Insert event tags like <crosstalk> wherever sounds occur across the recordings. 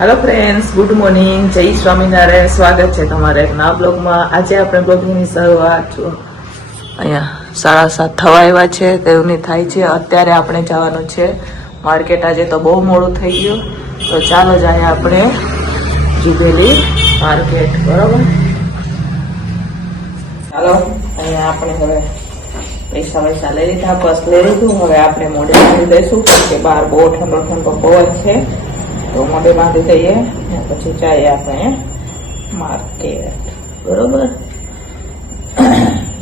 Hello friends good morning જય સ્વામિનારાયણ સ્વાગત છે તમારા એક નવા બ્લોગમાં. આજે આપણે બ્લોગની શરૂઆત અહીંયા સાડા સાત થવા આવ્યા છે. તેવની થાય છે. અત્યારે આપણે જવાનું છે માર્કેટ. આજે તો બહુ મોડું થઈ ગયું. તો ચાલો જ અહીંયા આપણે જુબેલી માર્કેટ. બરોબર? ચાલો, અહીંયા આપણે હવે પૈસા પૈસા લઈ લીધા. બસ લઈ લીધું. હવે આપણે મોડે લઈશું કે બહાર બહુ ઠંડો ઠંડો પવન છે. તો મોઢે બાંધી દઈએ ને પછી જઈએ આપણે માર્કેટ બરોબર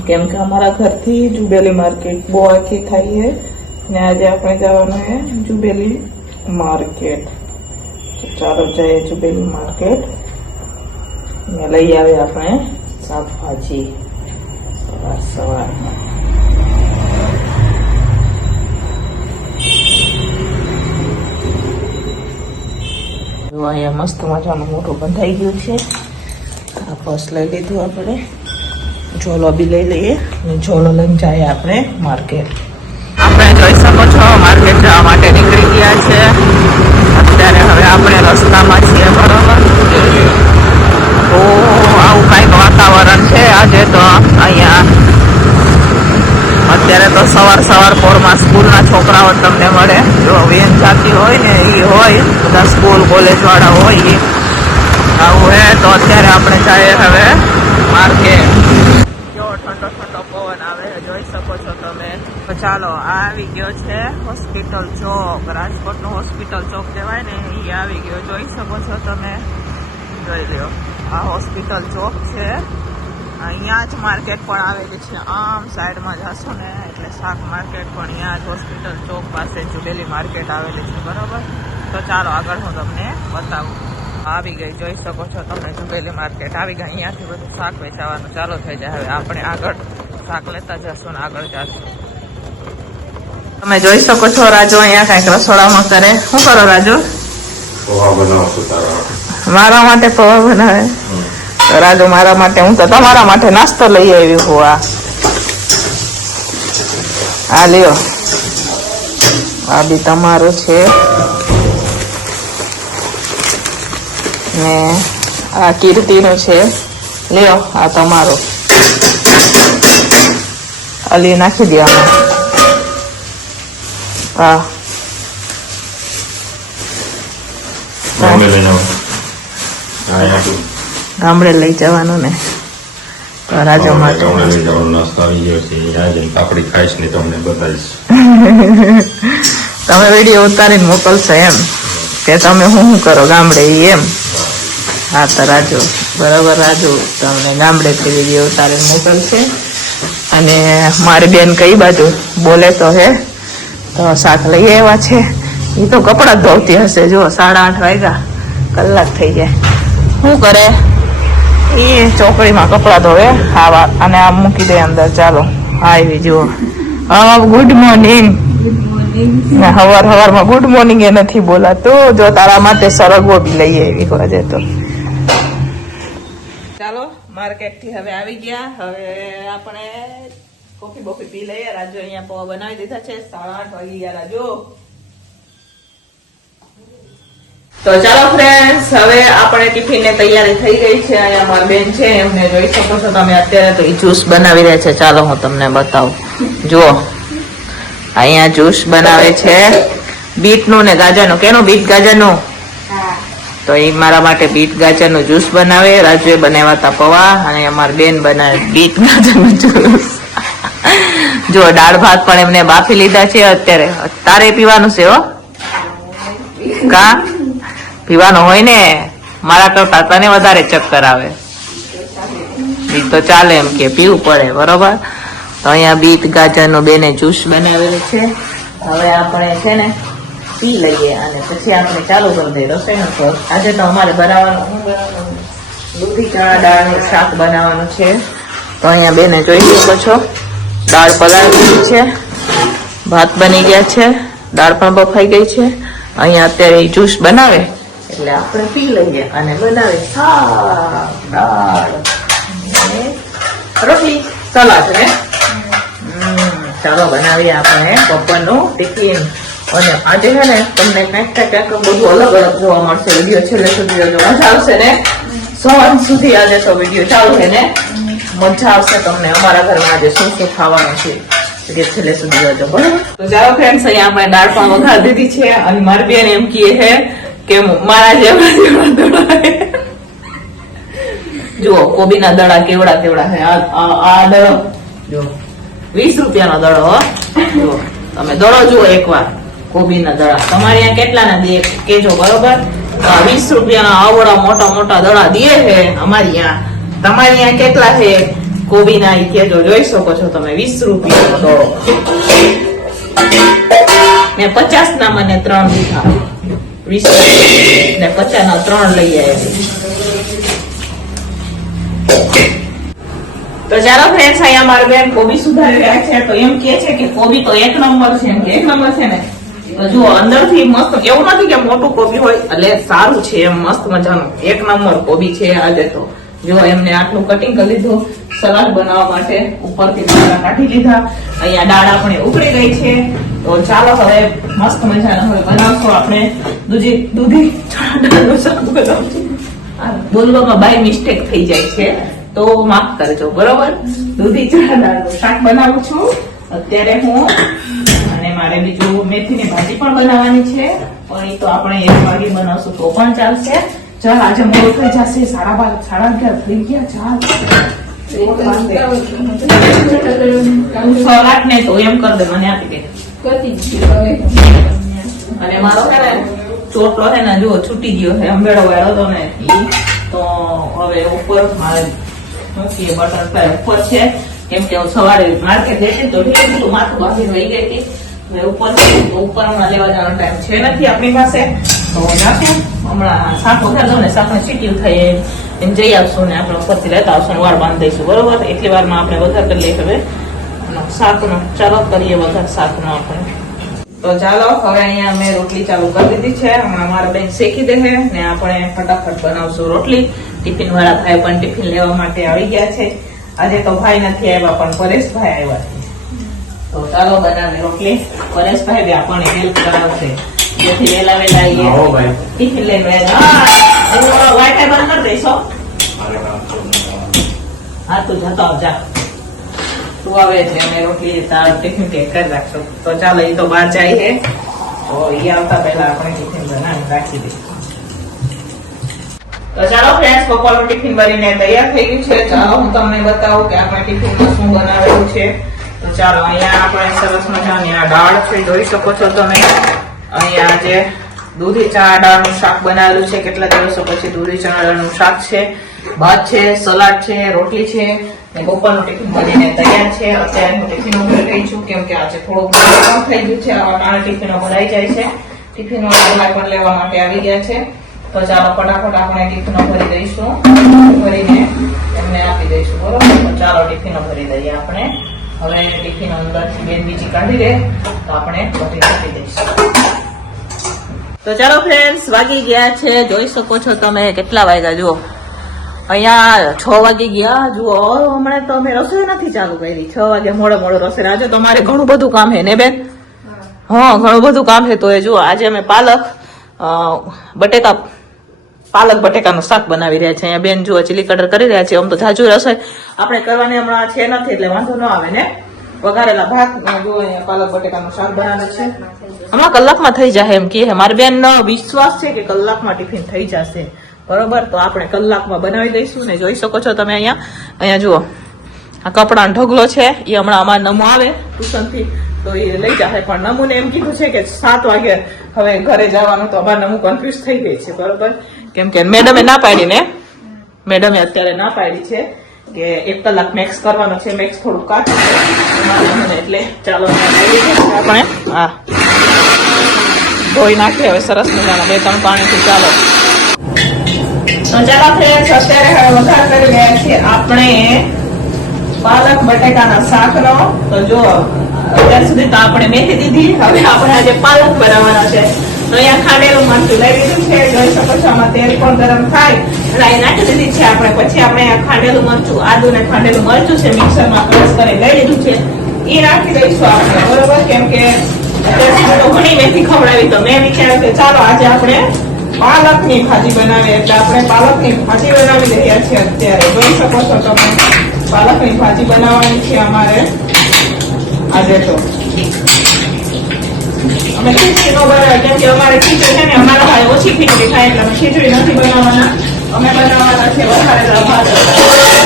કેમ કે અમારા ઘરથી જુબેલી માર્કેટ બહુ આખી થાય છે ને આજે આપણે જવાનું છે જુબેલી માર્કેટ તો ચાલો જઈએ જુબેલી માર્કેટ ને લઈ આવીએ આપણે શાકભાજી સવાર સવારમાં અહીંયા મસ્ત મજાનું મોટું બંધાઈ ગયું છે. આ બસ લઈ લીધું આપણે. ઝોલો બી લઈ લઈએ અને ઝોલો લઈને જઈએ આપણે માર્કેટ. આપણે જોઈ શકો છો, માર્કેટ જવા માટે નીકળી ગયા છે. અત્યારે હવે આપણે રસ્તામાં છીએ, બરોબર? તો આવું કાંઈક વાતાવરણ છે આજે તો. અહીંયા અત્યારે તો સવાર સવાર પોરમાં સ્કૂલના છોકરાઓ તમને મળે. જો વેન જાતી હોય ને એ હોય, બધા સ્કૂલ, કોલેજવાળા હોય એ આવું હે, તો અત્યારે આપણે જઈએ હવે માર્કેટ કેવો ઠંડો ઠંડો પવન આવે જોઈ શકો છો તમે. તો ચાલો, આ આવી ગયો છે હોસ્પિટલ ચોક, રાજકોટનો હોસ્પિટલ ચોક કહેવાય ને એ આવી ગયો. જોઈ શકો છો તમે. જોઈ લ્યો, આ હોસ્પિટલ ચોક છે. અહીંયા જ માર્કેટ પણ આવેલી છે. આમ સાઈડમાં જશો ને એટલે શાક માર્કેટ પણ અહીંયા જ હોસ્પિટલ ચોક પાસે જુડેલી માર્કેટ આવેલી છે બરોબર? તો ચાલો આગળ હું તમને બતાવું. આવી ગઈ જોઈ શકો છો તમે જુબેલી માર્કેટ આવી ગઈ અહીંયાથી બધું શાક વેચાવાનું ચાલુ થઈ જાય. હવે આપણે આગળ શાક લેતા જશું ને આગળ જશું તમે જોઈ શકો છો રાજુ અહીંયા કંઈક રસોડામાં કરે. શું કરો રાજુ? મારા માટે પવા બનાવે? રાજુ મારા માટે, હું તો તમારા માટે નાસ્તો લઈ આવી હું આ. લ્યો. આ બી તમારું છે. ને આ કીર્તિનું છે. લ્યો, આ તમારું. આ લી નાખી દે આમાં. હા લઈને આવો. હા ગામડે લઈ જવાનું ને. તો રાજુ માટે. ગામડે લઈ જવાનો નાસ્તો આવી ગયો છે. ત્યાં જઈને પાપડી ખાઈશ ને તમને બતાવીશ. તમે વીડિયો ઉતારીને મોકલશો એમ. કે તમે શું શું કરો ગામડે એમ. હા તો રાજુ. બરાબર રાજુ. તમને ગામડેથી વીડિયો ઉતારીને મોકલશે. અને મારી બેન કઈ બાજુ? બોલે તો હે. તો શાક લઈ આવ્યા છે. એ તો કપડાં ધોતી હશે. જો સાડા આઠ વાગ્યા. કલાક થઈ જાય શું કરે? એ ચોકડીમાં કપડાં ધોવે હા વા અને આ મૂકી દે અંદર, ચાલો, આવી જુઓ. હા ગુડ મોર્નિંગ હવાર હવારમાં ગુડ મોર્નિંગ એ નથી બોલાતું. જો તારા માટે સરગવો બી લઈ આવી હોજે તો. ચાલો માર્કેટથી હવે આવી ગયા. હવે આપણે કોફી બોફી પી લઈએ. રાજુ અહીંયા પૌવા બનાવી દીધા છે. સાડા આઠ વાગી ગયા, રાજુ. તો ચાલો ફ્રેન્ડ્સ હવે આપણે ટિફિનની તૈયારી થઈ ગઈ છે. અહીંયા મારા બેન છે એમને જોઈ શકો છો તમે અત્યારે તો એ જ્યુસ બનાવી રહ્યા છે. ચાલો હું તમને બતાવું. જુઓ. અહીંયા જ્યુસ બનાવે છે. બીટનું ને ગાજરનું. કેનું બીટ? ગાજરનું? તો એ મારા માટે બીટ ગાજરનું જ્યુસ બનાવે. રાજુએ બનાવ્યા હતા પૌવા અને અમારી બેન બનાવે બીટ ગાજરનું જ્યુસ જો દાળ ભાત પણ એમને બાફી લીધા છે અત્યારે. તારે પીવાનું છે હો. કા? પીવાનું હોય ને, મારા કરતા તને વધારે ચક્કર આવે. એ તો ચાલે એમ કે પીવું પડે, બરોબર? તો અહીંયા બીટ ગાજરનો બેને જ્યુસ બનાવેલું છે. હવે આપણે છે ને પી લઈએ અને પછી આપણે ચાલુ કરી દઈએ રસોઈનો શોખ આજે તો અમારે બનાવવાનું દૂધી, ચણા દાળનું શાક બનાવવાનું છે. તો અહીંયા બેને જોઈ શકો છો, દાળ પલાળી છે. ભાત બની ગયા છે, દાળ પણ બફાઈ ગઈ છે. અહીંયા અત્યારે જ્યુસ બનાવે. એટલે આપણે પી લઈએ અને બનાવી રોટલી. સલાડ ને ચાલો બનાવીએ આપણે બપોરનું ટિફિન. અને આજે છે ને, તમને કંઈક કંઈક બધું અલગ અલગ જોવા મળશે. વીડિયો છેલ્લે સુધી જોજો. મજા આવશે ને? સવાર સુધી આજે તો વીડિયો ચાલુ છે ને? મજા આવશે તમને. અમારા ઘરમાં આજે શું શું ખાવાનું છે? વીડિયો છેલ્લે સુધી જોજો. બરાબર? તો ચાલો ફ્રેન્ડ્સ અહીંયા આપણે દાળ પણ વઘાર દીધી છે. અને મારી બેન એમ કહે છે કે મારા જેવા. જુઓ, કોબીના દડા કેવડા કેવડા છે આ દડો જો વીસ રૂપિયાનો દડો તમે દડો જુઓ એકવાર. કોબીના દડા. તમારે અહીંયા કેટલાના દે કેજો, બરોબર? વીસ રૂપિયાના આવડા મોટા મોટા દડા દે છે અમારી ત્યાં તમારે અહીંયા કેટલા છે કોબીના કેજો, જોઈ શકો છો તમે, વીસ રૂપિયાનો દડો. ને પચાસ ના મને ત્રણ દીધા. વીસ ને પચાસ ના ત્રણ લઈ આવ્યા તો ચાલો ફ્રેન્ડ્સ અહીંયા મારા બેન કોબી સુધારી રહ્યા છે. તો એમ કે છે કે કોબી તો એક નંબર છે એક નંબર છે ને? તો જુઓ, અંદરથી મસ્ત, એવું નથી કે મોટું કોબી હોય, એટલે સારું છે એમ, મસ્ત મજાનું. એક નંબર કોબી છે આજે તો. જો એમને આટલું કટિંગ કરી લીધું, સલાડ બનાવવા માટે ઉપરથી દાણા કાઢી લીધા. અહીંયા દાળ આપણે ઉકળી ગઈ છે. તો ચાલો હવે મસ્ત મજાનો હવે બનાવશું આપણે. દૂધી દૂધી. ચણા દાળનું શાક બોલવામાં બાય મિસ્ટેક થઈ જાય છે. તો માફ કરજો, બરોબર? દૂધી ચણા દાળનું શાક બનાવું છું. અત્યારે હું અને મારે બીજું મેથીની ભાજી પણ બનાવવાની છે. પણ એ તો આપણે એક વાગે બનાવશું તો પણ ચાલશે. ચાલ, આજે મોડું થઈ જશે. સાડા બાર, સાડા અગિયાર થઈ ગયા. ચાલ. તો તો તો સવારે માર્કેટ જઈ તો ઠીક બધું માથું ભાગી રહી ગઈ હતી. ઉપર ઉપર હમણાં લેવા જવાનો ટાઈમ છે નથી આપણી પાસે. તો નાખું હમણાં વઘાર દઉં ને શાકને સીટી થઈ એમ જઈ આવશું ને આપણે ઉપરથી લેતા આવશું વાળ બાંધી દઈશું બરોબર? એટલી વારમાં આપણે વઘાર કરી લઈએ હવે. શાકનો ચાલો કરીએ વઘાર શાકનો આપણે. તો ચાલો હવે અહીંયા મેં રોટલી ચાલુ કરી દીધી છે. હમણાં મારા બેન શેકી દે ને આપણે ફટાફટ બનાવશું રોટલી. ટિફિન વાળા ભાઈ પણ ટિફિન લેવા માટે આવી ગયા છે. આજે તો ભાઈ નથી આવ્યા પણ પરેશભાઈ આવ્યા છે. તો ચાલો બનાવી રોટલી. પરેશભાઈ આપણને હેલ્પ કરાવશે. જેથી વેલા વેલા ટિફિન લઈને. આવ્યા. વાઈફાઈ બંધ કરી દઈશો, હા. તું જતો આવજા તું આવે છે અને રોટલી તાર ટિફિન પેક કરી રાખશો. તો ચાલો એ તો બહાર જાય છે. તો એ આવતા પહેલા આપણે ટિફિન બનાવી રાખી દઈશું. તો ચાલો ફ્રેન્ડ્સ બપોરનું ટિફિન ભરીને તૈયાર થઈ ગયું છે. ચાલો, હું તમને બતાવું કે આપણે ટિફિનમાં શું બનાવેલું છે. તો ચાલો, અહીંયા આપણે સરસ મજાની આ દાળ છે, જોઈ શકો છો તમે. અહીંયા જે દૂધી ચણા દાળનું શાક બનાવેલું છે. કેટલા દિવસો પછી દૂધી ચણા દાળનું શાક છે. ભાત છે, સલાડ છે, રોટલી છે. ને બપોરનું ટિફિન બનીને તૈયાર છે. અત્યારે હું ટિફિન ભરી રહી છું કેમ કે આજે થોડું કામ થઈ ગયું છે. નાના ટિફિનો ભરાઈ જાય છે. ટિફિનો વાળા પણ લેવા માટે આવી ગયા છે. તો ચાલો ફટાફટ આપણે ટિફિનો ભરી દઈશું. ભરીને એમને આપી દઈશું, બરોબર? ચાલો ટિફિનો ભરી દઈએ આપણે. હવે ટિફિન અંદરથી બેન બીજી કાઢી દે. તો આપણે બધી આપી દઈશું. તો ચાલો ફ્રેન્ડ્સ વાગી ગયા છે. જોઈ શકો છો તમે કેટલા વાગ્યા, જુઓ. અહીંયા છ વાગે ગયા. જુઓ, હમણાં તો અમે રસોઈ નથી ચાલુ કરી. છ વાગે મોડે મોડે રસોઈ આજે તો મારે ઘણું બધું કામ હે, ને બેન? હા, ઘણું બધું કામ છે તો એ, જુઓ, આજે અમે પાલક બટેકા, પાલક બટેકાનું શાક બનાવી રહ્યા છે અહીંયા બેન, જુઓ ચીલી કટર કરી રહ્યા છે આમ તો જાજુ રસોઈ આપણે કરવાની હમણાં છે નથી, એટલે વાંધો ન આવે, ને? વઘારેલા ભાત જુઓ અહીંયા પાલક બટેકાનું શાક બનાવે છે. હમણાં કલાકમાં થઈ જશે એમ કે મારી બેન વિશ્વાસ છે કે કલાકમાં ટિફિન થઈ જશે. બરોબર? તો આપણે કલાકમાં બનાવી દઈશું ને જોઈ શકો છો તમે અહીંયા. અહીંયા જુઓ. આ કપડાનો ઢગલો છે, એ હમણાં અમારે નમો આવે ટ્યુશનથી. તો એ લઈ જશે પણ નમુને એમ કીધું છે કે સાત વાગે હવે ઘરે જવાનું, તો અમારે નમુ કન્ફ્યુઝ થઈ ગઈ છે, બરોબર? કેમ કે મેડમે ના પાડી ને. મેડમે અત્યારે ના પાડી છે કે એક કલાક મેક્સ કરવાનો છે મેક્સ થોડું કાચું એટલે ચાલો આપણે હા. ધોઈ નાખીએ હવે સરસ મજાના. બે, ત્રણ પાણીથી ચાલો. અત્યારે વઘાર કરી રહ્યા છીએ આપણે પાલક, બટેકાના શાકનો તો જો અત્યાર સુધી તો આપણે મેથી દીધી. હવે આપણે આજે પાલક બનાવવાના છે. અહીંયા ખાંડેલું મરચું લઈ લીધું છે. જોઈ શકો આમાં તેલ પણ ગરમ થાય. એ નાખી દીધી છે આપણે. પછી આપણે ખાંડેલું મરચું, આદુ ને ખાંડેલું મરચું છે, મિક્સરમાં ક્રશ કરી લઈ લીધું છે. એ રાખી દઈશું આપણે, બરોબર? કેમ કે ઘણી મેથી ખવડાવી તો મેં વિચાર્યું કે ચાલો આજે આપણે પાલકની ભાજી બનાવીએ. એટલે આપણે પાલકની ભાજી બનાવી રહ્યા છીએ અત્યારે. જોઈ શકો છો તમે, પાલકની ભાજી બનાવવાની છે અમારે. આજે તો. અમે ખીચડી નો બનાવે કેમ અમારે ખીચડી છે ને, અમારા ભાઈ ઓછી ખીચડી ખાય એટલે અમે ખીચડી નથી બનાવવાના. અમે બનાવવાના છે વઘારેલા ભાત.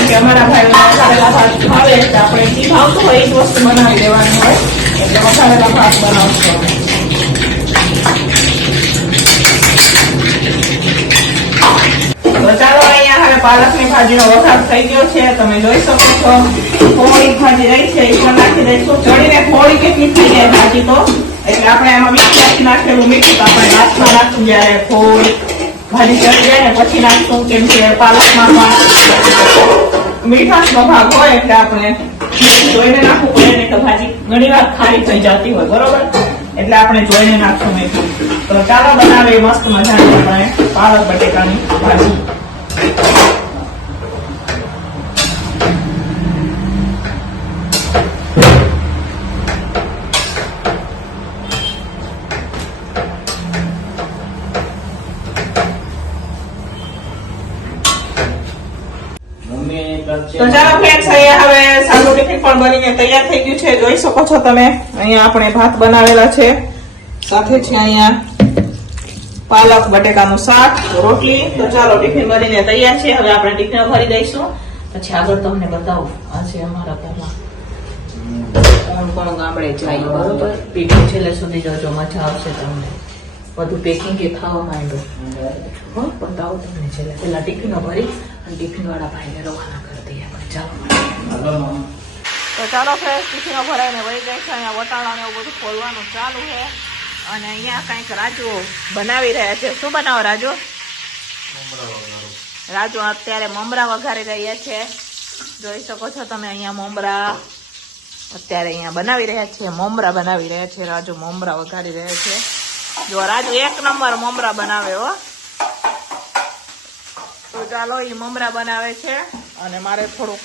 કે અમારા ભાઈ વઘારેલા ભાત ભાવે, એટલે આપણે જે ભાવતું હોય એ જ વસ્તુ બનાવી દેવાની હોય. એટલે વઘારેલા ભાત બનાવશું અમે. તો ચાલો અહીંયા હવે પાલકની ભાજીનો વઘાર થઈ ગયો છે, તમે જોઈ શકો છો. થોડી ભાજી રહી છે એ નાખી દઈશું. ચડીને થોડી કેટલી થઈ જાય ભાજી તો? એટલે આપણે એમાં મીઠી નાખેલું મીઠું આપણે લાસ્ટમાં નાખશું જ્યારે થોડી ભાજી ચડી જાય ને પછી નાખશું, કેમ કે પાલકમાં પણ મીઠાશનો ભાગ હોય એટલે આપણે જોઈને નાખવું પડે, નહીં તો ભાજી ઘણી વાર ખારી થઈ જતી હોય, બરોબર? એટલે આપણે જોઈને નાખશું મીઠું. તો ચાલો બનાવે મસ્ત મજાની આપણે પાલક બટેકાની ભાજી. તો ચાલો ફ્રેન્ડ્સ અહીંયા હવે સાદું ટિફિન પણ બનીને તૈયાર થઈ ગયું છે. જોઈ શકો છો તમે. અહીંયા આપણે ભાત બનાવેલા છે. સાથે છે અહીંયા પાલક બટેકાનું શાક રોટલી. તો ચાલો ટિફિન બનીને તૈયાર છે. હવે આપણે ટિફિન ભરી દઈશું. પછી આગળ તમને બતાવું. આ છે અમારા ઘરમાં. કોણ કોણ ગામડે જાય? બરોબર. પીઠું છેલ્લે સુધી જોજો મજા આવશે તમને. બધું પેકિંગ કે ખાવા માંડ્યું. હો બતાવો તમને છેલ્લે. પેલા ટિફિનો ભરી અને ટિફિન વાળા ભાઈને રવાના તો ચાલો ફ્રેશ ટિફિનો ભરાઈને વહી ગઈ છે. અહીંયા વટાણા ને એવું બધું ખોલવાનું ચાલુ છે. અને અહીંયા કંઈક રાજુ બનાવી રહ્યા છે. શું બનાવો રાજુ? રાજુ અત્યારે મમરા વઘારી રહ્યા છે. જોઈ શકો છો તમે અહીંયા મમરા. અત્યારે અહીંયા બનાવી રહ્યા છે. મમરા બનાવી રહ્યા છે. રાજુ મમરા વઘારી રહ્યા છે. જો રાજુ એક નંબર મમરા બનાવે હો. તો ચાલો એ મમરા બનાવે છે. અને મારે થોડુંક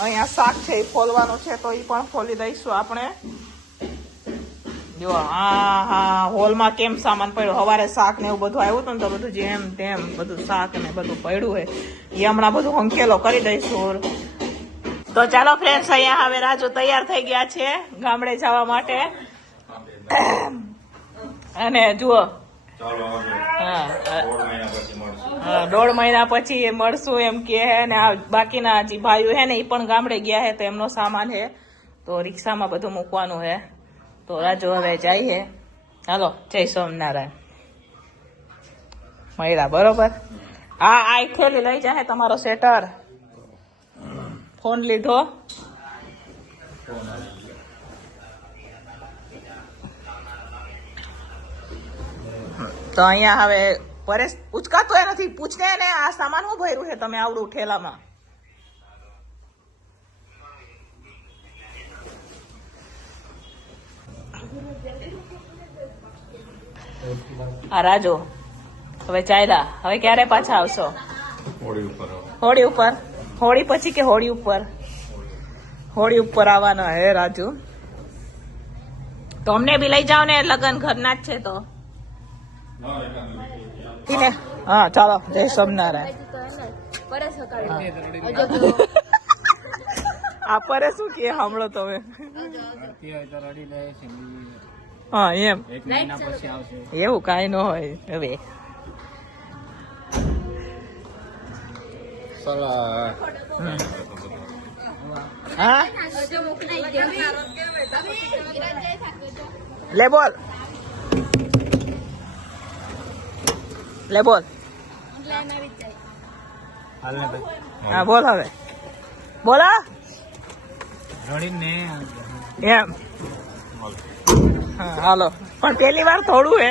અહીંયા શાક છે એ ફોલવાનું છે, તો એ પણ ફોલી દઈશું આપણે. જો, હા હા, હોલમાં કેમ સામાન પડ્યો? સવારે શાક ને એવું બધું આવ્યું હતું ને તો બધું જેમ તેમ બધું શાક ને બધું પડ્યું હોય. એ હમણાં બધું હંકેલો કરી દઈશું તો ચાલો ફ્રેન્ડ્સ અહીંયા હવે રાજુ તૈયાર થઈ ગયા છે ગામડે જવા માટે. અને જુઓ હા દોઢ મહિના પછી એ મળશું એમ કે હે ને આ બાકીના જે ભાઈઓ હે ને એ પણ ગામડે ગયા હે તો એમનો સામાન હે. તો રિક્ષામાં બધું મૂકવાનું હે. તો રાજુ હવે જઈએ હાલો જય સોમનારાયણ મહિલા બરોબર? હા આ ખેલી લઈ જાય તમારો સેટર. ફોન લીધો. તો અહીંયા હવે પરેશ ઉચકાતો એ નથી. પૂછને ને આ સામાન હું ભર્યું છે તમે આવડું ઠેલામાં? આ રાજો. હવે ચાયલા હવે ક્યારે પાછા આવશો? હોળી ઉપર હોળી ઉપર? હોળી પછી કે હોળી ઉપર? હોળી ઉપર આવવાના હે રાજુ. તો અમને બી લઈ જાઓ ને લગ્ન ઘરના જ છે તો. હા? ચાલો જય સોમનારાયણ આપરે શું કે સાંભળો તમે હા એમ. એવું કાંઈ ન હોય. હવે. હા? લે બોલ. લે બોલ. હા બોલ હવે. બોલો. એમ. હા હાલો. પણ પેલી વાર થોડું હે.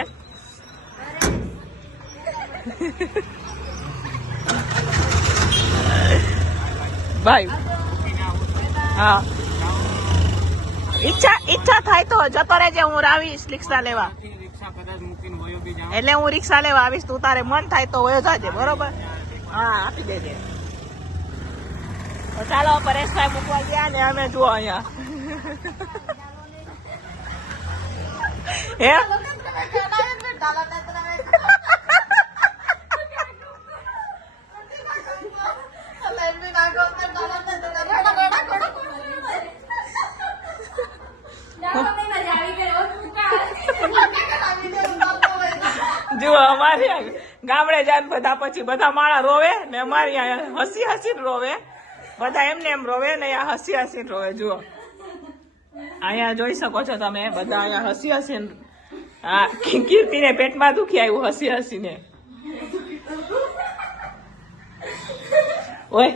ભાઈ. હા. ઈચ્છા ઈચ્છા થાય તો જતો રહેજે હું રાવીશ રિક્ષા લેવા. એટલે હું રિક્ષા લેવા આવીશ તું તારે મન થાય તો વયો જાજે બરોબર? હા આપી દેજે. તો ચાલો પરેશભાઈ મૂકવા ગયા ને અમે જુઓ અહીંયા. <laughs> હે જુઓ અમારી આ ગામડે જાય બધા પછી બધા માળા રોવે ને અમારી અહીંયા હસી હસી રોવે. બધા એમને એમ રોવે ને અહીંયા હસી હસી રોવે, જુઓ. અહીંયા જોઈ શકો છો તમે, બધા અહીંયા હસી હસી હા કીર્તિને પેટમાં દુખી આવ્યું, હસી હસીને.